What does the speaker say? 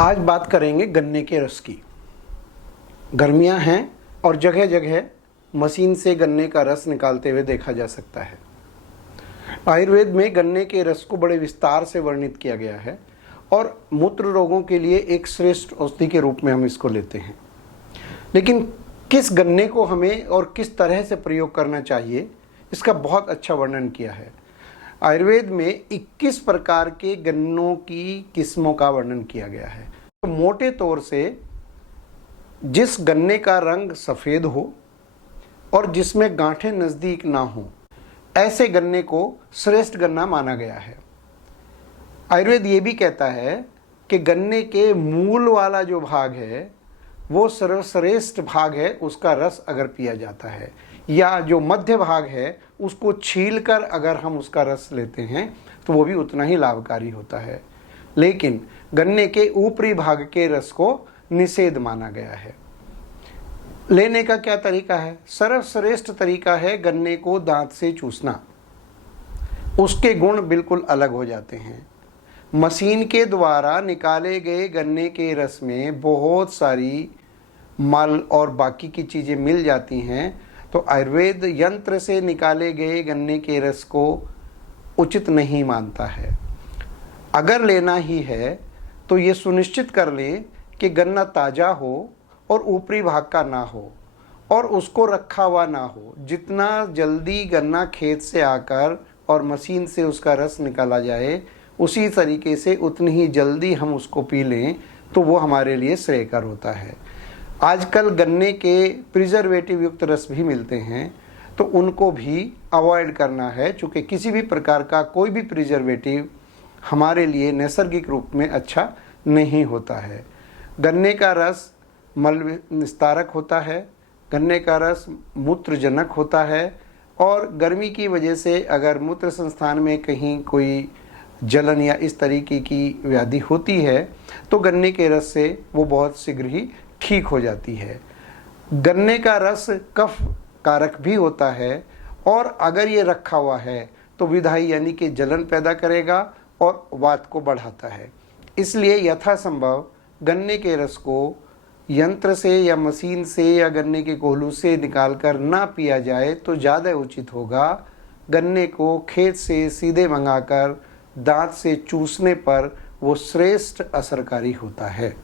आज बात करेंगे गन्ने के रस की। गर्मियां हैं और जगह जगह मशीन से गन्ने का रस निकालते हुए देखा जा सकता है। आयुर्वेद में गन्ने के रस को बड़े विस्तार से वर्णित किया गया है और मूत्र रोगों के लिए एक श्रेष्ठ औषधि के रूप में हम इसको लेते हैं। लेकिन किस गन्ने को हमें और किस तरह से प्रयोग करना चाहिए, इसका बहुत अच्छा वर्णन किया है। आयुर्वेद में 21 प्रकार के गन्नों की किस्मों का वर्णन किया गया है। तो मोटे तौर से जिस गन्ने का रंग सफ़ेद हो और जिसमें गांठें नज़दीक ना हो, ऐसे गन्ने को श्रेष्ठ गन्ना माना गया है। आयुर्वेद ये भी कहता है कि गन्ने के मूल वाला जो भाग है वो सर्वश्रेष्ठ भाग है, उसका रस अगर पिया जाता है, या जो मध्य भाग है उसको छीलकर अगर हम उसका रस लेते हैं तो वो भी उतना ही लाभकारी होता है। लेकिन गन्ने के ऊपरी भाग के रस को निषेध माना गया है। लेने का क्या तरीका है? सर्वश्रेष्ठ तरीका है गन्ने को दांत से चूसना। उसके गुण बिल्कुल अलग हो जाते हैं। मशीन के द्वारा निकाले गए गन्ने के रस में बहुत सारी मल और बाकी की चीज़ें मिल जाती हैं, तो आयुर्वेद यंत्र से निकाले गए गन्ने के रस को उचित नहीं मानता है। अगर लेना ही है तो ये सुनिश्चित कर लें कि गन्ना ताज़ा हो और ऊपरी भाग का ना हो और उसको रखा हुआ ना हो। जितना जल्दी गन्ना खेत से आकर और मशीन से उसका रस निकाला जाए, उसी तरीके से उतनी ही जल्दी हम उसको पी लें तो वो हमारे लिए श्रेयकर होता है। आजकल गन्ने के प्रिजर्वेटिव युक्त रस भी मिलते हैं, तो उनको भी अवॉइड करना है, चूँकि किसी भी प्रकार का कोई भी प्रिजर्वेटिव हमारे लिए नैसर्गिक रूप में अच्छा नहीं होता है। गन्ने का रस मल निस्तारक होता है, गन्ने का रस मूत्रजनक होता है, और गर्मी की वजह से अगर मूत्र संस्थान में कहीं कोई जलन या इस तरीके की व्याधि होती है तो गन्ने के रस से वो बहुत शीघ्र ही ठीक हो जाती है। गन्ने का रस कफ कारक भी होता है और अगर ये रखा हुआ है तो विधाई यानी कि जलन पैदा करेगा और वात को बढ़ाता है। इसलिए यथासंभव गन्ने के रस को यंत्र से या मशीन से या गन्ने के कोल्हू से निकाल कर ना पिया जाए तो ज़्यादा उचित होगा। गन्ने को खेत से सीधे मंगाकर दांत से चूसने पर वो श्रेष्ठ असरकारी होता है।